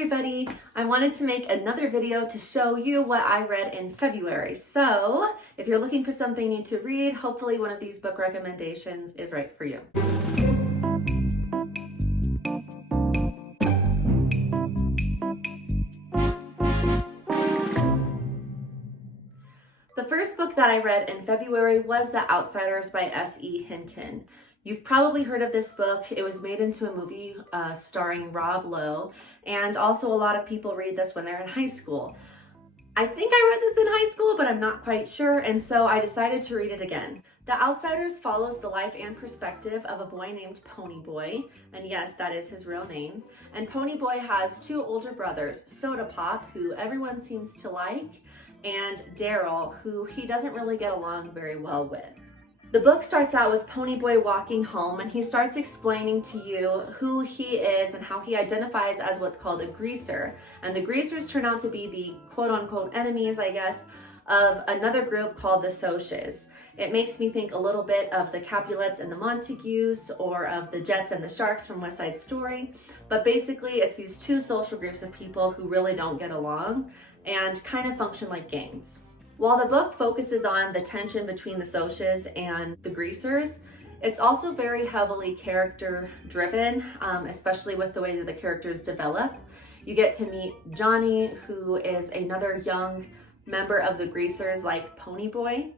everybody! I wanted to make another video to show you what I read in February. So if you're looking for something new to read, hopefully one of these book recommendations is right for you. The first book that I read in February was The Outsiders by S.E. Hinton. You've probably heard of this book. It was made into a movie starring Rowell, and also a lot of people read this when they're in high school. I think I read this in high school, but I'm not quite sure, and so I decided to read it again. The Outsiders follows the life and perspective of a boy named Ponyboy, and yes, that is his real name. And Ponyboy has two older brothers, Soda Pop, who everyone seems to like, and Daryl, who he doesn't really get along very well with. The book starts out with Ponyboy walking home, and he starts explaining to you who he is and how he identifies as what's called a greaser. And the greasers turn out to be the quote-unquote enemies, I guess, of another group called the Socs. It makes me think a little bit of the Capulets and the Montagues, or of the Jets and the Sharks from West Side Story. But basically, it's these two social groups of people who really don't get along and kind of function like gangs. While the book focuses on the tension between the Socs and the greasers, it's also very heavily character driven, especially with the way that the characters develop. You get to meet Johnny, who is another young member of the greasers like Ponyboy,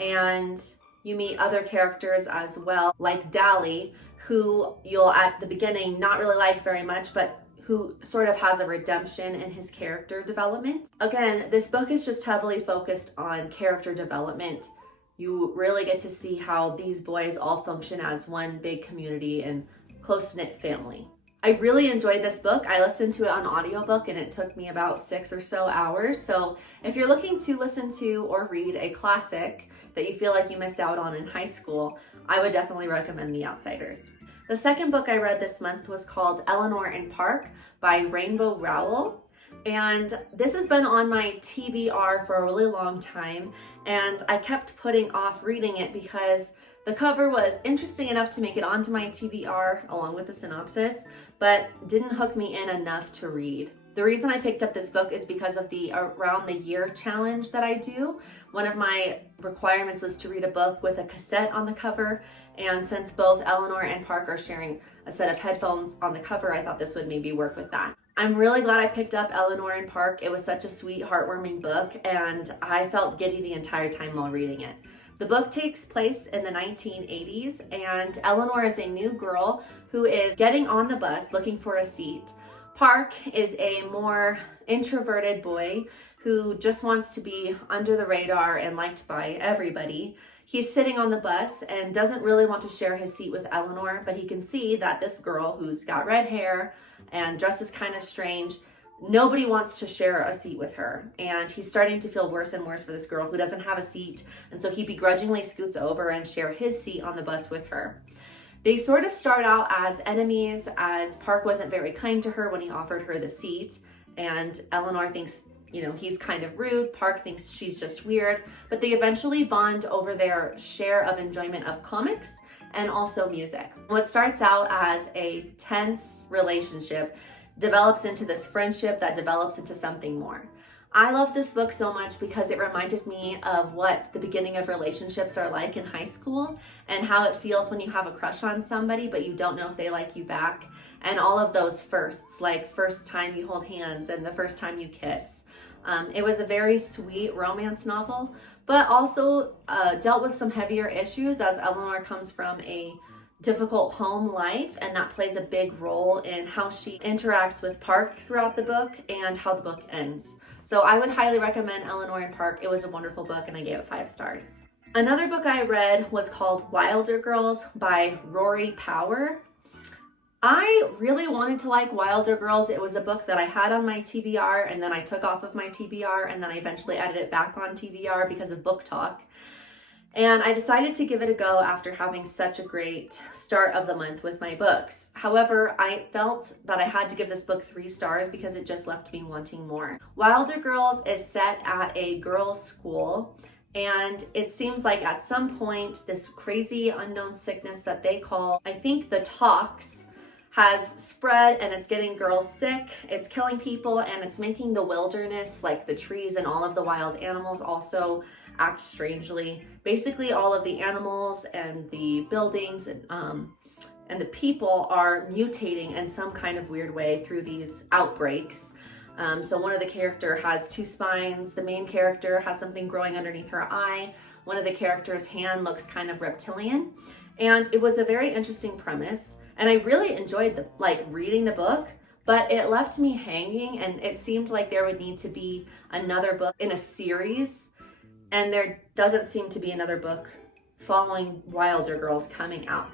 and you meet other characters as well, like Dally, who you'll at the beginning not really like very much, but who sort of has a redemption in his character development. Again, this book is just heavily focused on character development. You really get to see how these boys all function as one big community and close-knit family. I really enjoyed this book. I listened to it on audiobook and it took me about 6 or so hours. So if you're looking to listen to or read a classic that you feel like you missed out on in high school, I would definitely recommend The Outsiders. The second book I read this month was called Eleanor and Park by Rowell. And this has been on my TBR for a really long time, and I kept putting off reading it because the cover was interesting enough to make it onto my TBR along with the synopsis, but didn't hook me in enough to read. The reason I picked up this book is because of the Around the Year challenge that I do. One of my requirements was to read a book with a cassette on the cover, and since both Eleanor and Park are sharing a set of headphones on the cover, I thought this would maybe work with that. I'm really glad I picked up Eleanor and Park. It was such a sweet, heartwarming book, and I felt giddy the entire time while reading it. The book takes place in the 1980s, and Eleanor is a new girl who is getting on the bus looking for a seat. Park is a more introverted boy who just wants to be under the radar and liked by everybody. He's sitting on the bus and doesn't really want to share his seat with Eleanor, but he can see that this girl who's got red hair and dresses kind of strange, nobody wants to share a seat with her. And he's starting to feel worse and worse for this girl who doesn't have a seat, and so he begrudgingly scoots over and shares his seat on the bus with her. They sort of start out as enemies, as Park wasn't very kind to her when he offered her the seat, and Eleanor thinks, he's kind of rude. Park thinks she's just weird, but they eventually bond over their share of enjoyment of comics and also music. What starts out as a tense relationship develops into this friendship that develops into something more. I love this book so much because it reminded me of what the beginning of relationships are like in high school and how it feels when you have a crush on somebody but you don't know if they like you back, and all of those firsts, like first time you hold hands and the first time you kiss. It was a very sweet romance novel, but also dealt with some heavier issues as Eleanor comes from a difficult home life, and that plays a big role in how she interacts with Park throughout the book and how the book ends. So I would highly recommend Eleanor and Park. It was a wonderful book and I gave it 5 stars. Another book I read was called Wilder Girls by Rory. I really wanted to like Wilder Girls. It was a book that I had on my TBR and then I took off of my TBR and then I eventually added it back on TBR because of book talk. And I decided to give it a go after having such a great start of the month with my books. However, I felt that I had to give this book 3 stars because it just left me wanting more. Wilder Girls is set at a girls' school, and it seems like at some point this crazy unknown sickness that they call, I think, the tox, has spread and it's getting girls sick, it's killing people, and it's making the wilderness, like the trees and all of the wild animals, also act strangely. Basically, all of the animals and the buildings and the people are mutating in some kind of weird way through these outbreaks. So one of the characters has 2 spines. The main character has something growing underneath her eye. One of the characters' hand looks kind of reptilian. And it was a very interesting premise. And I really enjoyed reading the book, but it left me hanging, and it seemed like there would need to be another book in a series. And there doesn't seem to be another book following Wilder Girls coming out.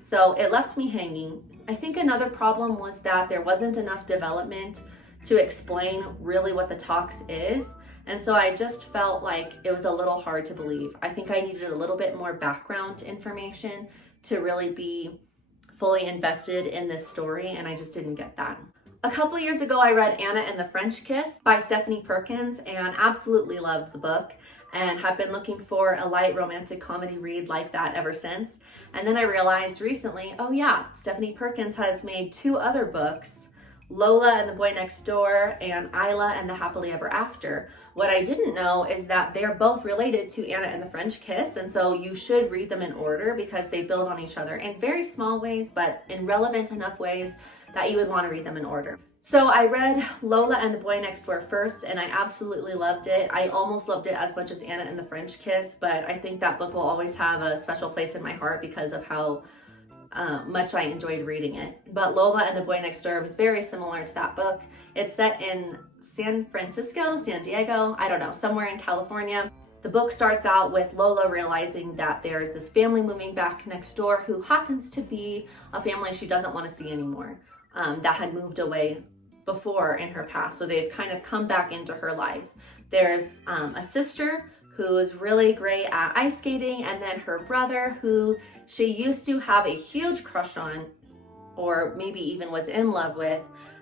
So it left me hanging. I think another problem was that there wasn't enough development to explain really what the tox is. And so I just felt like it was a little hard to believe. I think I needed a little bit more background information to really be fully invested in this story, and I just didn't get that. A couple years ago, I read Anna and the French Kiss by Stephanie Perkins and absolutely loved the book and have been looking for a light romantic comedy read like that ever since. And then I realized recently, oh yeah, Stephanie Perkins has made 2 other books, Lola and the Boy Next Door and Isla and the Happily Ever After. What I didn't know is that they're both related to Anna and the French Kiss, and so you should read them in order because they build on each other in very small ways, but in relevant enough ways that you would want to read them in order. So I read Lola and the Boy Next Door first, and I absolutely loved it. I almost loved it as much as Anna and the French Kiss, but I think that book will always have a special place in my heart because of how much I enjoyed reading it. But Lola and the Boy Next Door was very similar to that book. It's set in San Francisco, San Diego, I don't know, somewhere in California. The book starts out with Lola realizing that there's this family moving back next door who happens to be a family she doesn't want to see anymore, that had moved away before in her past. So they've kind of come back into her life. There's a sister who's really great at ice skating, and then her brother who she used to have a huge crush on, or maybe even was in love with,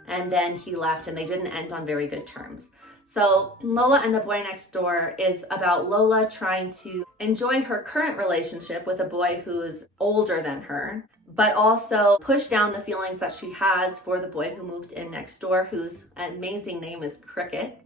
and then he left and they didn't end on very good terms. So Lola and the Boy Next Door is about Lola trying to enjoy her current relationship with a boy who's older than her, but also push down the feelings that she has for the boy who moved in next door, whose amazing name is Cricket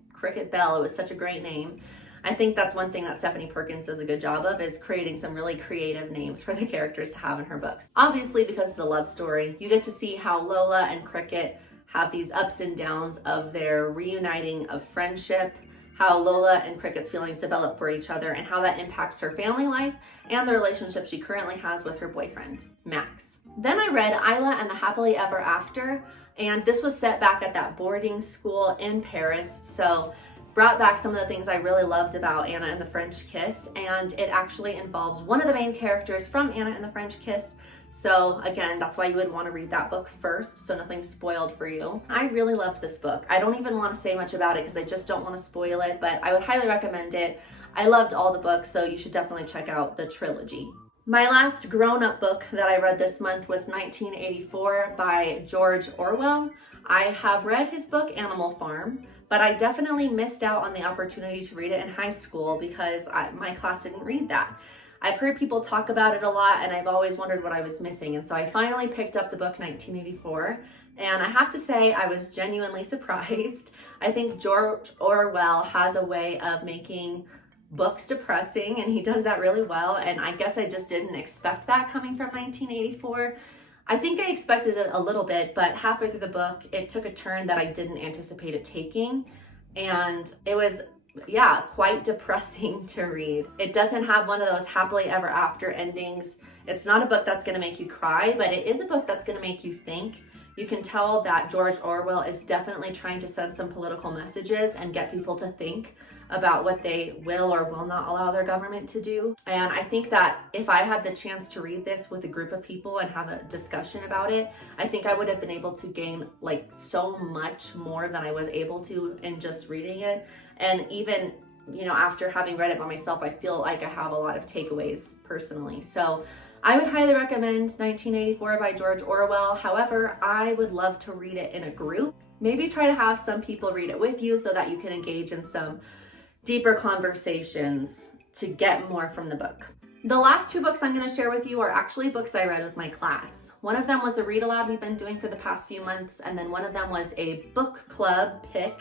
Bell. It was such a great name. I think that's one thing that Stephanie Perkins does a good job of, is creating some really creative names for the characters to have in her books. Obviously, because it's a love story, you get to see how Lola and Cricket have these ups and downs of their reuniting of friendship, how Lola and Cricket's feelings develop for each other, and how that impacts her family life and the relationship she currently has with her boyfriend, Max. Then I read Isla and the Happily Ever After, and this was set back at that boarding school in Paris, so brought back some of the things I really loved about Anna and the French Kiss, and it actually involves one of the main characters from Anna and the French Kiss. So again, that's why you would want to read that book first, so nothing's spoiled for you. I really loved this book. I don't even want to say much about it because I just don't want to spoil it, but I would highly recommend it. I loved all the books, so you should definitely check out the trilogy. My last grown-up book that I read this month was 1984 by George Orwell. I have read his book Animal Farm, but I definitely missed out on the opportunity to read it in high school because my class didn't read that. I've heard people talk about it a lot, and I've always wondered what I was missing, and so I finally picked up the book 1984, and I have to say I was genuinely surprised. I think George Orwell has a way of making books depressing, and he does that really well, and I guess I just didn't expect that coming from 1984. I think I expected it a little bit, but halfway through the book, it took a turn that I didn't anticipate it taking, and it was, yeah, quite depressing to read. It doesn't have one of those happily ever after endings. It's not a book that's gonna make you cry, but it is a book that's gonna make you think. You can tell that George Orwell is definitely trying to send some political messages and get people to think about what they will or will not allow their government to do. And I think that if I had the chance to read this with a group of people and have a discussion about it, I think I would have been able to gain like so much more than I was able to in just reading it. And even, you know, after having read it by myself, I feel like I have a lot of takeaways personally. So I would highly recommend 1984 by George Orwell. However, I would love to read it in a group. Maybe try to have some people read it with you so that you can engage in some deeper conversations to get more from the book. The last two books I'm going to share with you are actually books I read with my class. One of them was a read aloud we've been doing for the past few months, and then one of them was a book club pick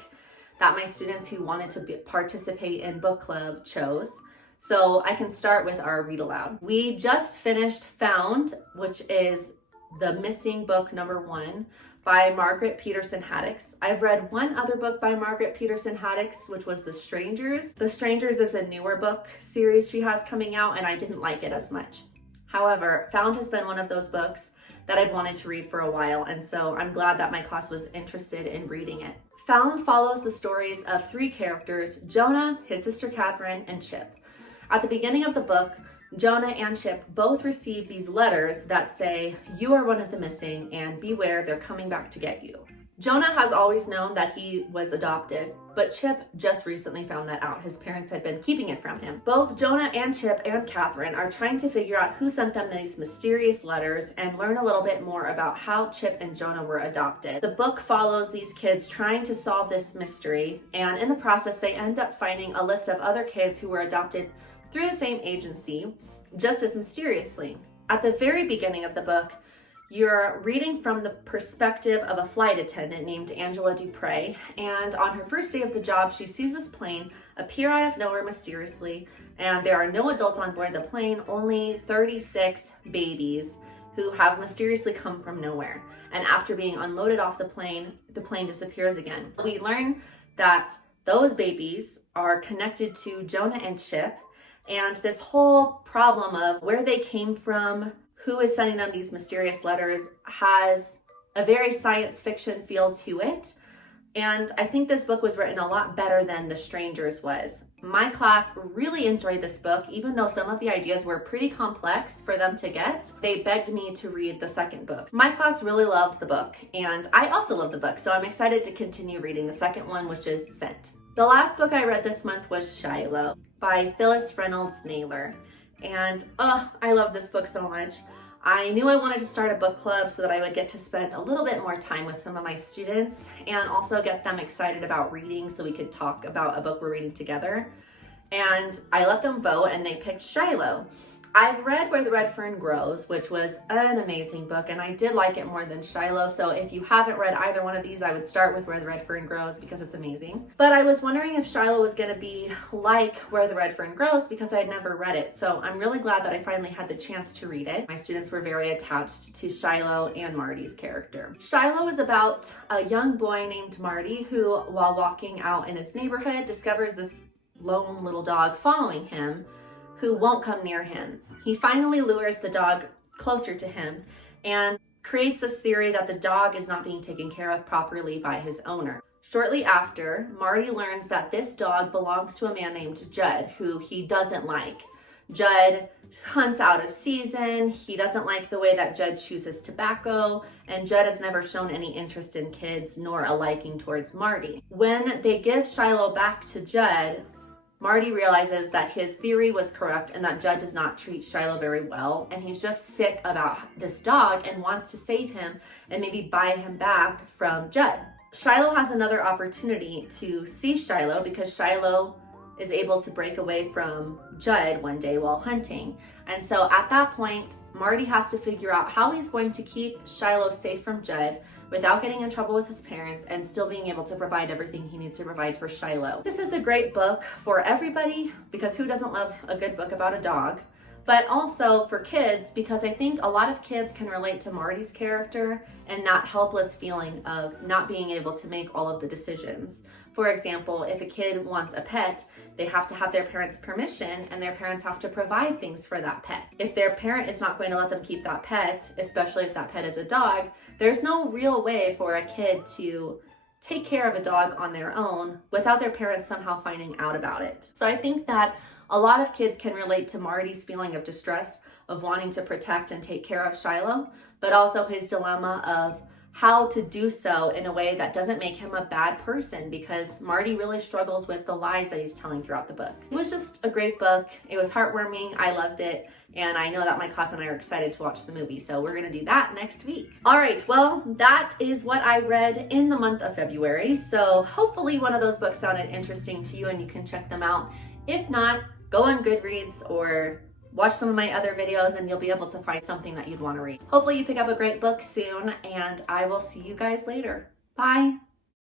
that my students who wanted to participate in book club chose. So I can start with our read aloud. We just finished Found, which is the missing book #1 by Margaret Peterson Haddix. I've read one other book by Margaret Peterson Haddix, which was The Strangers. The Strangers is a newer book series she has coming out, and I didn't like it as much. However, Found has been one of those books that I've wanted to read for a while, and so I'm glad that my class was interested in reading it. Found follows the stories of 3 characters, Jonah, his sister Catherine, and Chip. At the beginning of the book, Jonah and Chip both receive these letters that say, "You are one of the missing, and beware, they're coming back to get you." Jonah has always known that he was adopted, but Chip just recently found that out. His parents had been keeping it from him. Both Jonah and Chip and Catherine are trying to figure out who sent them these mysterious letters and learn a little bit more about how Chip and Jonah were adopted. The book follows these kids trying to solve this mystery, and in the process, they end up finding a list of other kids who were adopted through the same agency, just as mysteriously. At the very beginning of the book, you're reading from the perspective of a flight attendant named Angela Dupre, and on her first day of the job, she sees this plane appear out of nowhere mysteriously, and there are no adults on board the plane, only 36 babies who have mysteriously come from nowhere. And after being unloaded off the plane disappears again. We learn that those babies are connected to Jonah and Chip, and this whole problem of where they came from, who is sending them these mysterious letters, has a very science fiction feel to it. And I think this book was written a lot better than The Strangers was. My class really enjoyed this book, even though some of the ideas were pretty complex for them to get. They begged me to read the second book. My class really loved the book, and I also loved the book, so I'm excited to continue reading the second one, which is Scent. The last book I read this month was Shiloh by Phillis, Reynolds, Naylor. And I love this book so much. I knew I wanted to start a book club so that I would get to spend a little bit more time with some of my students and also get them excited about reading so we could talk about a book we're reading together. And I let them vote and they picked Shiloh. I've read Where the Red Fern Grows, which was an amazing book, and I did like it more than Shiloh, so if you haven't read either one of these, I would start with Where the Red Fern Grows because it's amazing. But I was wondering if Shiloh was going to be like Where the Red Fern Grows because I had never read it, so I'm really glad that I finally had the chance to read it. My students were very attached to Shiloh and Marty's character. Shiloh is about a young boy named Marty who, while walking out in his neighborhood, discovers this lone little dog following him who won't come near him. He finally lures the dog closer to him and creates this theory that the dog is not being taken care of properly by his owner. Shortly after, Marty learns that this dog belongs to a man named Judd, who he doesn't like. Judd hunts out of season, he doesn't like the way that Judd chooses tobacco, and Judd has never shown any interest in kids nor a liking towards Marty. When they give Shiloh back to Judd, Marty realizes that his theory was correct and that Judd does not treat Shiloh very well, and he's just sick about this dog and wants to save him and maybe buy him back from Judd. Shiloh has another opportunity to see Shiloh because Shiloh is able to break away from Judd one day while hunting. And so at that point, Marty has to figure out how he's going to keep Shiloh safe from Judd without getting in trouble with his parents and still being able to provide everything he needs to provide for Shiloh. This is a great book for everybody because who doesn't love a good book about a dog? But also for kids because I think a lot of kids can relate to Marty's character and that helpless feeling of not being able to make all of the decisions. For example, if a kid wants a pet, they have to have their parents' permission and their parents have to provide things for that pet. If their parent is not going to let them keep that pet, especially if that pet is a dog, there's no real way for a kid to take care of a dog on their own without their parents somehow finding out about it. So I think that a lot of kids can relate to Marty's feeling of distress of wanting to protect and take care of Shiloh, but also his dilemma of how to do so in a way that doesn't make him a bad person because Marty really struggles with the lies that he's telling throughout the book. It was just a great book. It was heartwarming. I loved it. And I know that my class and I are excited to watch the movie. So we're going to do that next week. All right. Well, that is what I read in the month of February. So hopefully one of those books sounded interesting to you and you can check them out. If not, go on Goodreads or watch some of my other videos and you'll be able to find something that you'd want to read. Hopefully you pick up a great book soon, and I will see you guys later. Bye.